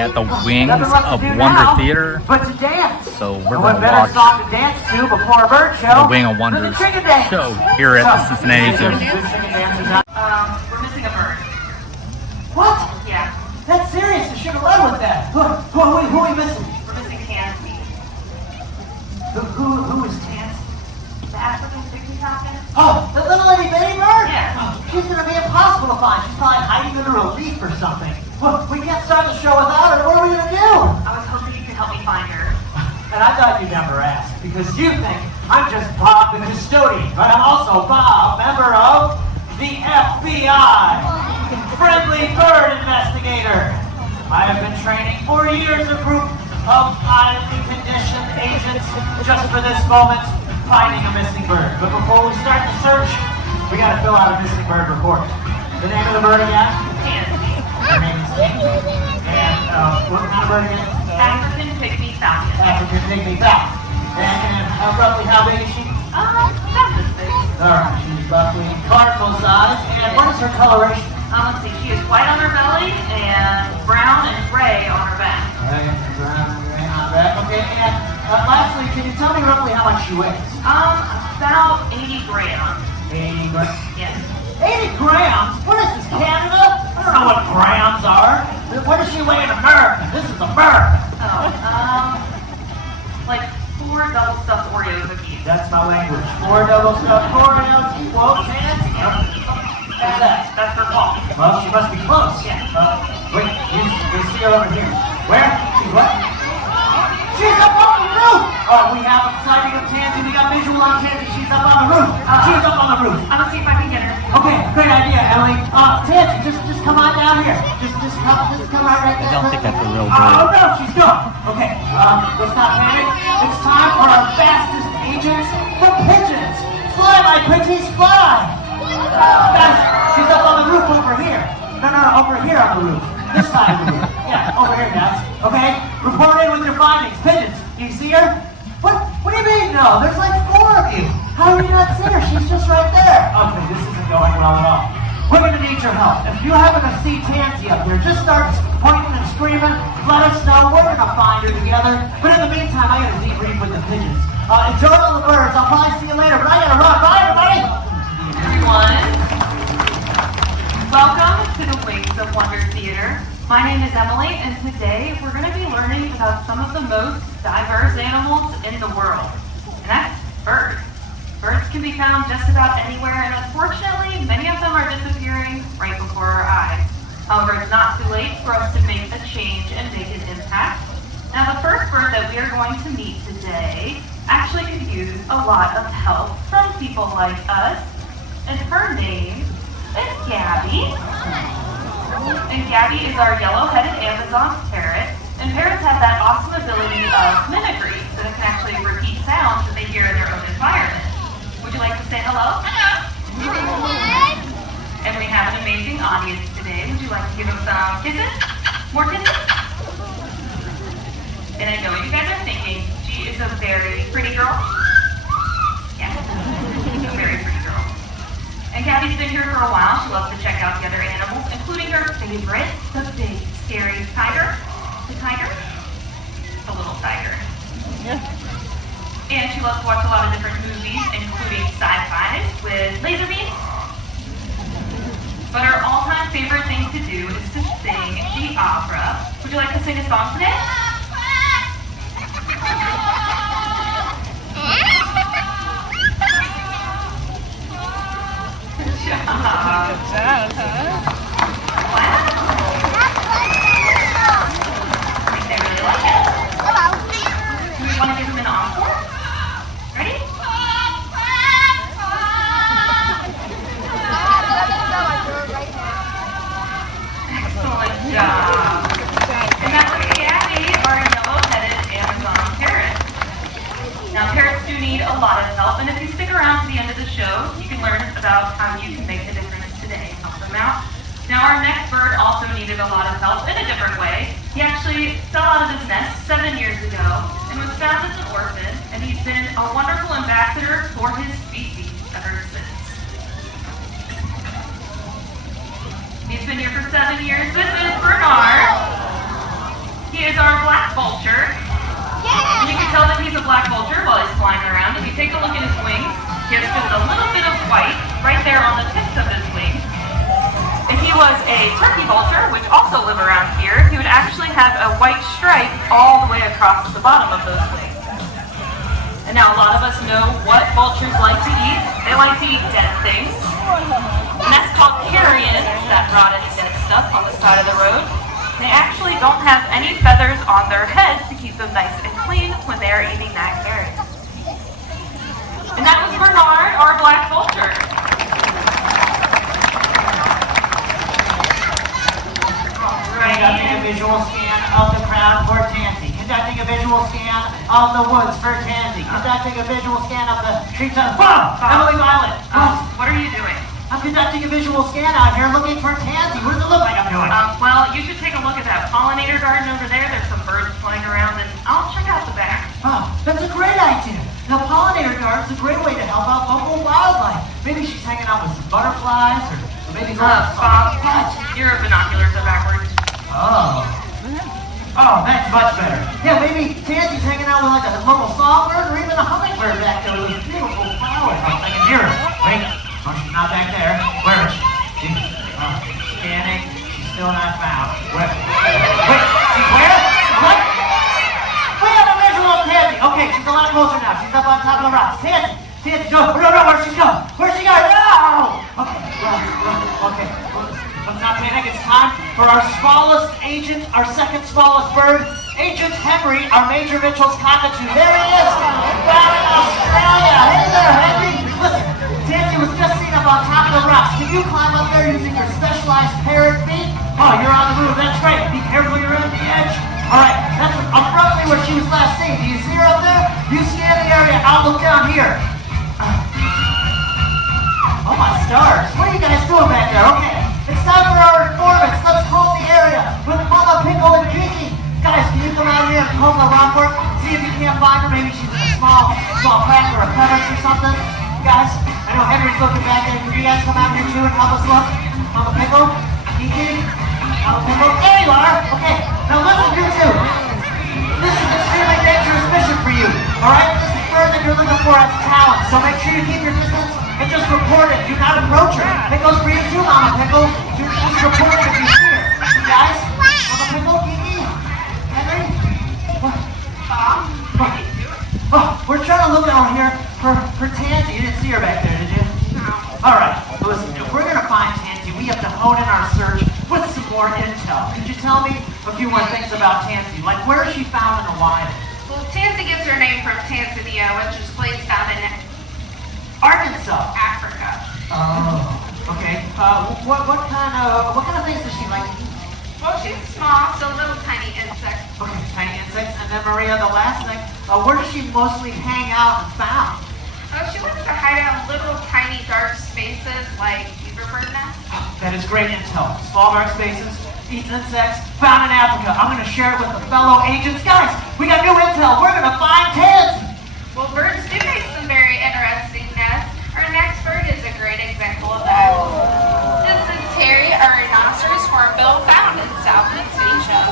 at the Wings of Wonder Theater. But to dance. So we're going to watch song to dance to before a bird show. the Wing of Wonders show here at the Cincinnati Zoo. We're missing a bird. What? Yeah. That's serious. You should have led with that. Who are we missing? We're missing Tansy. Who is Tansy? The African pygmy falcon? Oh, the little itty bitty bird? Yeah. Oh, she's going to be impossible to find. She's probably hiding under a leaf or something. Well, we can't start the show without her. What are we going to do? I was hoping you could help me find her. And I thought you'd never ask, because you think I'm just Bob the custodian, but I'm also Bob, member of the FBI, friendly bird investigator. I have been training for years a group of highly conditioned agents just for this moment, finding a missing bird. But before we start the search, we got to fill out a missing bird report. The name of the bird again? Tansy. Her name is Tansy. And what kind of bird again? African pygmy falcon. African pygmy falcon. And roughly how big is she? About this big. Alright, she's roughly cardinal size. And what is her coloration? Let's see, she is white on her belly and brown and gray on her back. Okay, and lastly, can you tell me roughly how much she weighs? About 80 grams. 80 grams. Yes. 80 grams? What is this, Canada? I don't know what grams are. What does she weigh in America? This is America. Oh, like 4 double stuffed Oreo cookies. That's my language. 4 double stuffed Oreos equals Nancy. What's that? That's her paw. Well, she must be close. Yeah. Wait, you see her over here. Where? She's what? She's up on the roof! Oh, we have a sighting of Tansy. We got visual on Tansy. She's up on the roof. She's up on the roof. I'm gonna see if I can get her. Okay, great idea, Emily. Tansy, just come on down here. Just come right there. I don't think that's a real Oh bird. no, she's gone. Okay, let's not panic. It's time for our fastest agents, the pigeons. Fly, my pigeons, fly! Guys, she's up on the roof over here. No, over here on the roof. This side of the roof. Yeah, over here, guys. Okay? Report in with your findings. Pigeons, do you see her? What do you mean, no? There's like 4 of you. How do you not see her? She's just right there. Okay, this isn't going well at all. We're going to need your help. If you happen to see Tansy up here, just start pointing and screaming. Let us know. We're going to find her together. But in the meantime, I got to debrief with the pigeons. Enjoy all the birds. I'll probably see you later, but I got to run. Bye, everybody. Everyone, welcome to the Wings of Wonder Theater. My name is Emily, and today we're going to be learning about some of the most diverse animals in the world, and that's birds. Birds can be found just about anywhere, and unfortunately, many of them are disappearing right before our eyes. However, it's not too late for us to make a change and make an impact. Now, the first bird that we are going to meet today actually could use a lot of help from people like us. And her name is Gabby. And Gabby is our yellow-headed Amazon parrot. And parrots have that awesome ability of mimicry, so they can actually repeat sounds that they hear in their own environment. Would you like to say hello? Hello. And we have an amazing audience today. Would you like to give them some kisses? More kisses? And I know what you guys are thinking. She is a very pretty girl. Yeah, a very pretty girl. And Gabby's been here for a while. She loves to check out the other animals, including her favorite, the big, scary tiger. The tiger? The little tiger. Yeah. And she loves to watch a lot of different movies, including sci-fi with laser beams. But her all-time favorite thing to do is to sing the opera. Would you like to sing a song today? About how you can make a difference today and help them out. Now our next bird also needed a lot of help in a different way. He actually fell out of his nest 7 years ago and was found as an orphan, and he's been a wonderful ambassador for his species ever since. He's been here for 7 years. This is Bernard. vulture. And you can tell that he's a black vulture while he's flying around. If you take a look at his wings, he has just a little bit of white right there on the tips of his wings. If he was a turkey vulture, which also live around here, he would actually have a white stripe all the way across the bottom of those wings. And now a lot of us know what vultures like to eat. They like to eat dead things. And that's called carrion, that rotted dead stuff on the side of the road. They actually don't have any feathers on their heads to keep them nice and clean when they are eating that carrion. And that was Bernard, our black vulture. Conducting a visual scan of the crowd for Tansy. Conducting a visual scan of the woods for Tansy. Conducting a visual scan of the streets of... Whoa! Emily Violet! What are you doing? I'm conducting a visual scan out here looking for Tansy. What does it look like I'm doing? Well, you should take a look at that pollinator garden over there. There's some birds flying around, and I'll check out the back. Oh, that's a great idea. The pollinator garden is a great way to help out local wildlife. Maybe she's hanging out with some butterflies, or maybe... Bob, your binoculars are backwards. Oh. Oh, that's much better. Yeah, maybe Tansy's hanging out with like a local songbird or even a hummingbird back there with those beautiful flowers. I can hear her. Wait. Oh, she's not back there. Where is she? Scanning. She's still not found. Where? Wait, she's where? What? We have a visual of Tansy. Okay, she's a lot closer now. She's up on top of the rocks. Tansy, no, where'd she go? Where'd she go? No! Okay, let's not panic. It's time for our smallest agent, our second smallest bird, Agent Henry, our Major Mitchell's cockatoo. There he is, down in Australia. Hey there, Henry. Listen, Tansy was just seen up on top of the rocks. Can you climb up there using your specialized parrot feet? Oh, you're on the move. That's great. Be careful, you're on the edge. All right, that's roughly where she was last seen. Do you see her up there? You scan the area. I'll look down here. Oh my stars. What are you guys doing back there? Okay, it's time for our informants. Let's comb the area with Mama Pickle and Kiki. Guys, can you come out here and comb the rock work? See if you can't find her. Maybe she's in a small crack or a crevice or something. Guys, I know Henry's looking back there. Can you guys come out here too and help us look? Mama Pickle, Kiki, Mama Pickle. There you are. Okay, now listen, you two. This is an extremely dangerous mission for you. All right, this is bird that you're looking for as talent. So make sure you keep your distance and just report it. Do not approach her. It goes for you too, Mama Pickle. Just report it if you see her. Guys, Mama Pickle, Kiki, Henry. What? What? Oh, we're trying to look out here for Tansy. You didn't see her back there, did you? No. All right. Listen, if we're gonna find Tansy, we have to hone in our search with some more intel. Could you tell me a few more things about Tansy? Like where is she found in the wild? Well, Tansy gets her name from Tanzania, which is a place found in Arkansas. Africa. Oh, okay. What kind of things does she like to eat? Well, she's small, so little tiny insects. Okay, tiny insects. And then Maria, the last thing, where does she mostly hang out and found? She likes to hide out in little tiny dark spaces like beaver bird nests. That is great intel. Small dark spaces, eats insects, found in Africa. I'm going to share it with the fellow agents. Guys, we got new intel. We're going to find Tansy. Well, birds do make some very interesting nests. Our next bird is a great example of that. This is Terry, a rhinoceros hornbill found in Southeast Asia.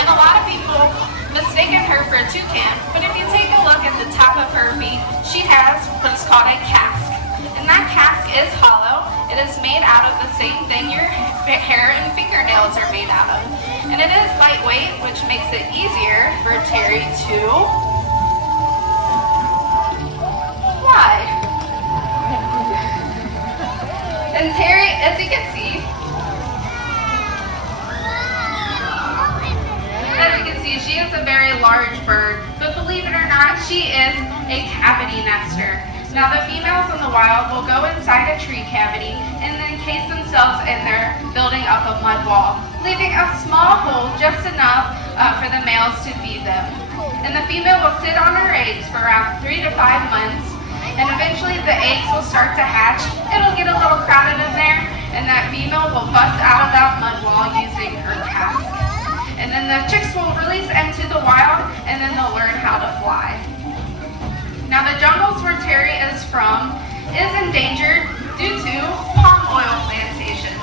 And a lot of people mistaken her for a toucan, but if you take a look at the top of her feet, she has what's called a casque. And that casque is hollow. It is made out of the same thing your hair and fingernails are made out of. And it is lightweight, which makes it easier for Terry to fly. And Terry, as you can see, she is a very large bird, but believe it or not, she is a cavity nester. Now the females in the wild will go inside a tree cavity and encase themselves in there, building up a mud wall, leaving a small hole just enough for the males to feed them. And the female will sit on her eggs for around 3 to 5 months, and eventually the eggs will start to hatch. It'll get a little crowded in there, and that female will bust out of that mud wall using her casque. And then the chicks will release into the wild, and then they'll learn how to fly. Now the jungles where Terry is from is endangered due to palm oil plantations.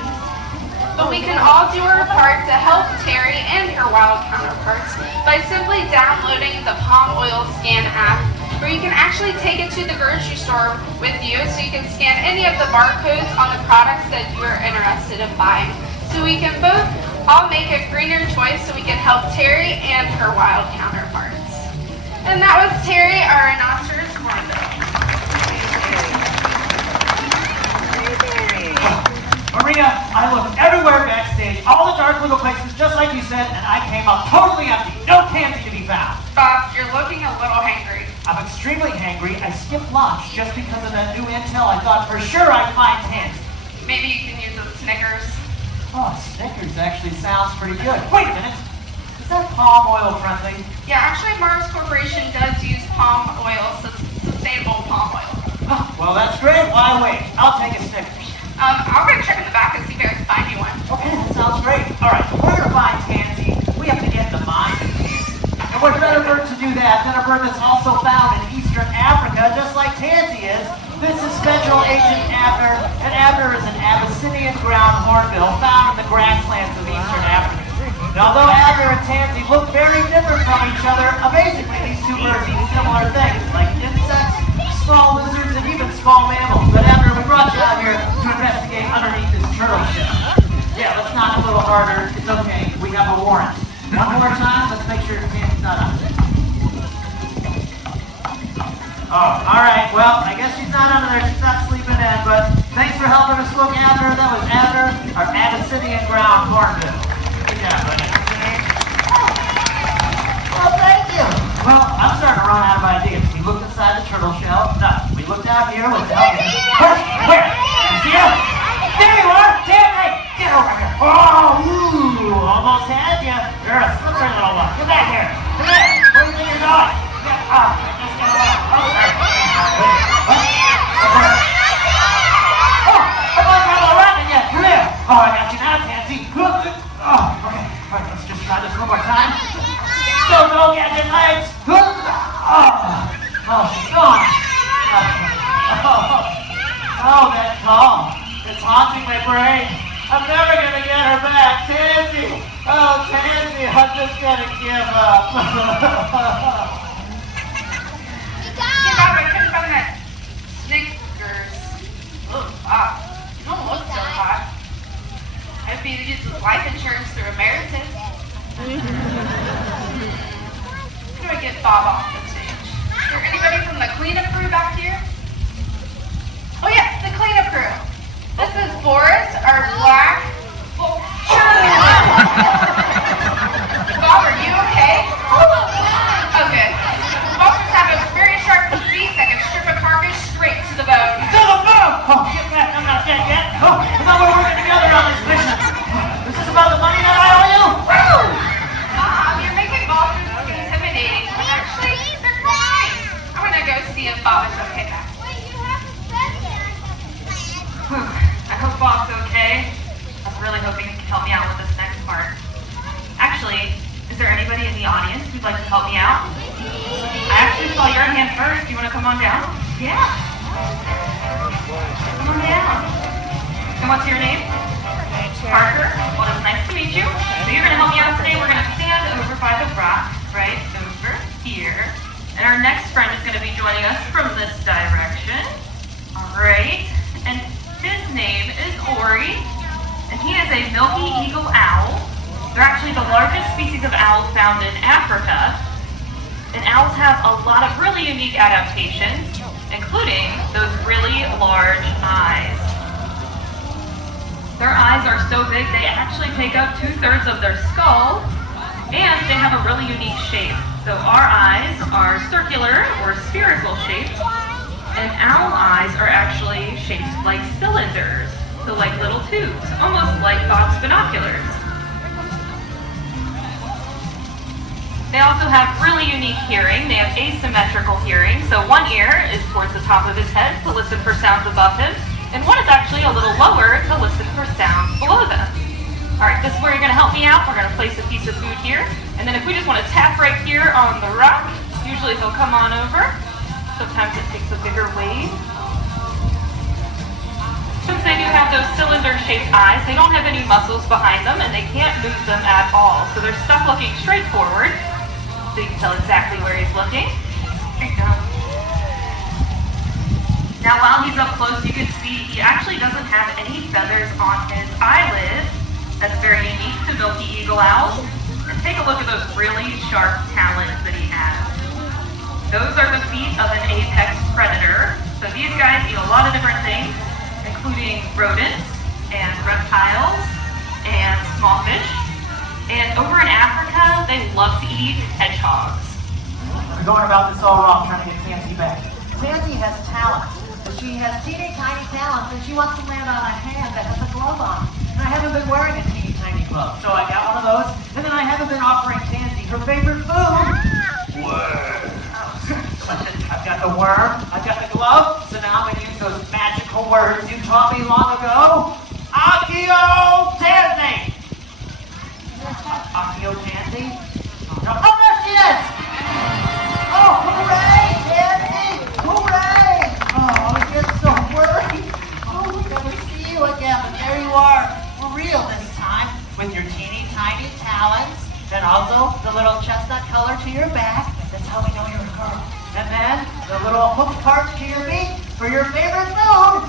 But we we can all do our part to help Terry and her wild counterparts by simply downloading the Palm Oil Scan app, where you can actually take it to the grocery store with you so you can scan any of the barcodes on the products that you are interested in buying. So we can both all make a greener choice so we can help Terry and her wild counterparts. And that was Terry, our rhinoceros hornbill. Maria, I looked everywhere backstage, all the dark little places, just like you said, and I came up totally empty. No Tansy to be found. Bob, you're looking a little hangry. I'm extremely hangry. I skipped lunch just because of that new intel. I thought for sure I'd find Tansy. Maybe you can use a Snickers. Oh, Snickers actually sounds pretty good. Wait a minute. Is that palm oil friendly? Yeah, actually Mars Corporation does use palm oil, sustainable palm oil. Oh, well, that's great. Why wait? I'll take a Snickers. I'll go check in the back and see if I can find you one. Okay, that sounds great. All right, if we're going to find Tansy, we have to get in the mind of Tansy. And what better bird to do that than a bird that's also found in Eastern Africa, just like Tansy is. This is Special Agent Abner, and Abner is an Abyssinian ground hornbill found in the grasslands of Eastern Africa. And although Abner and Tansy look very different from each other, amazingly these two birds eat similar things, like insects, small lizards, and even small mammals. But Abner, we brought you out here to investigate underneath this turtle shell. Yeah, let's knock a little harder. It's okay. We have a warrant. One more time. Let's make sure Tammy's not under there. Oh, all right. Well, I guess she's not under there. She's not sleeping in. But thanks for helping us look, Abner. That was Abner, our Abyssinian ground hornbill. Good job, buddy. Well, thank you. Well, I'm starting to run out of ideas. We looked inside the turtle shell. No. We looked out here with the help of... Where? You see her? There you are! Tammy! Get over here! Oh, ooh! Almost had you. You're a slippery little one. Get back here. Come here. Where do you think you're going? Get up. Just get away. Oh, sorry. What? Oh, I thought you were running yet. Come here. Oh, I got you now, Tansy. Oh, okay. All right, let's just try this one more time. Go get your legs. Oh, she's gone. Oh, that call. It's haunting my brain. I'm never going to get her back. Tansy. Oh, Tansy, I'm just going to give up. You got rid of that Snickers. Oh, Bob, you don't look so hot. I hope you use life insurance through Ameritas. How do I get Bob off the stage? Is there anybody from the cleanup crew back here? Oh yes, the cleanup crew. This is Boris, our black... Bob, are you okay? Okay. Bob just have a very sharp beak that can strip a carcass straight to the bone. To the bone! Oh, get back, I'm not dead yet. Oh, I thought we were working together on this mission. Is this about the money that I owe you? Woo! Bob, you're making Bob look intimidating, but actually, they're fine. I'm gonna go see if Bob is okay back. I hope Bob's okay. I was really hoping you could help me out with this next part. Actually, is there anybody in the audience who'd like to help me out? I actually saw your hand first. Do you want to come on down? Yeah. Come on down. And what's your name? Parker. Well, it's nice to meet you. So you're going to help me out today. We're going to stand over by the rock right over here. And our next friend is going to be joining us from this direction. All right. And his name is Ori. And he is a milky eagle owl. They're actually the largest species of owls found in Africa. And owls have a lot of really unique adaptations, including those really large eyes. Their eyes are so big they actually take up 2/3 of their skull, and they have a really unique shape. So our eyes are circular or spherical shaped, and owl eyes are actually shaped like cylinders, so like little tubes, almost like Bob's binoculars. They also have really unique hearing. They have asymmetrical hearing, so one ear is towards the top of his head to listen for sounds above him, and one is actually a little lower to listen for sounds below them. All right, this is where you're going to help me out. We're going to place a piece of food here, and then if we just want to tap right here on the rock, usually he'll come on over. Sometimes it takes a bigger wave. Since they do have those cylinder shaped eyes. They don't have any muscles behind them, and they can't move them at all. So they're stuck looking straight forward. So you can tell exactly where he's looking. There you go. Now while he's up close, you can see he actually doesn't have any feathers on his eyelids. That's very unique to milky eagle owls. And take a look at those really sharp talons that he has. Those are the feet of an apex predator. So these guys eat a lot of different things, including rodents and reptiles and small fish. And over in Africa, they love to eat hedgehogs. We're going about this all wrong, trying to get Tansy back. Tansy has talents, but she has teeny tiny talents, and she wants to land on a hand that has a glove on. And I haven't been wearing a teeny tiny glove, so I got one of those, and then I haven't been offering Tansy her favorite food. Worm. I've got the worm, I've got the glove, so now I'm going to use those magical words you taught me long ago. Akio Tansy! Akio Tansy? No. Oh, there she is! Oh, hooray, Tansy! Hooray! Oh, you're so worried. Oh, we'll never see you again, but there you are. For real this time, with your teeny tiny talons, and also the little chestnut color to your back. That's how we know you're a girl. And then the little hook parts to your beak for your favorite food.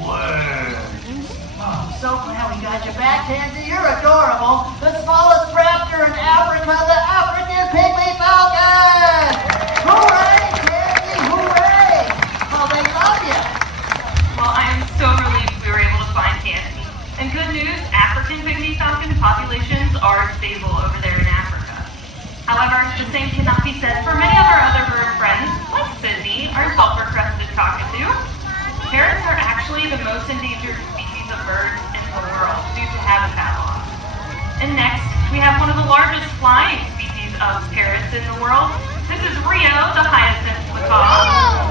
Worms. Oh, I'm so glad we got you back, Tansy. You're adorable. The smallest raptor in Africa, the African pygmy falcon. Hooray, Tansy, hooray. Oh, they love you. Well, I am so relieved we were able to find Tansy. And good news, African pygmy falcon populations are stable over there in Africa. However, the same cannot be said for many of our other bird friends, like Sydney, our sulfur-crested cockatoo. Parrots are actually the most endangered species of birds in the world due to habitat loss. And next, we have one of the largest flying species of parrots in the world. This is Rio, the hyacinth macaw.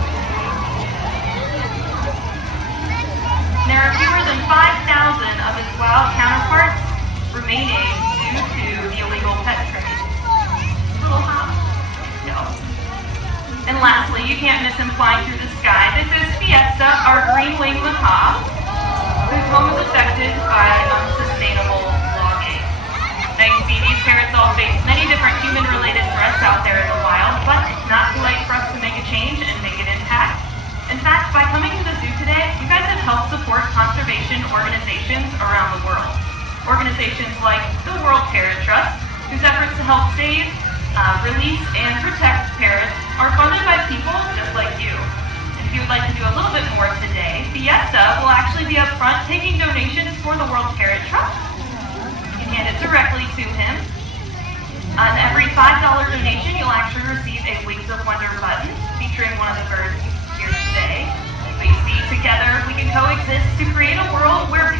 There are fewer than 5,000 of its wild counterparts remaining due to the illegal pet trade. Little hop. No. And lastly, you can't miss him flying through the sky. This is Fiesta, our green-winged macaw, whose home is affected by unsustainable logging. Now you see these parrots all face many different human-related threats out there in the wild, but it's not too late for us to make a change and make an impact. In fact, by coming to the zoo today, you guys have helped support conservation organizations around the world. Organizations like the World Parrot Trust, whose efforts to help save, release, and protect parrots are funded by people just like you. And if you would like to do a little bit more today, Fiesta will actually be up front taking donations for the World Parrot Trust. You can hand it directly to him. On every $5 donation, you'll actually receive a Wings of Wonder button featuring one of the birds here today. So you see, together we can coexist to create a world where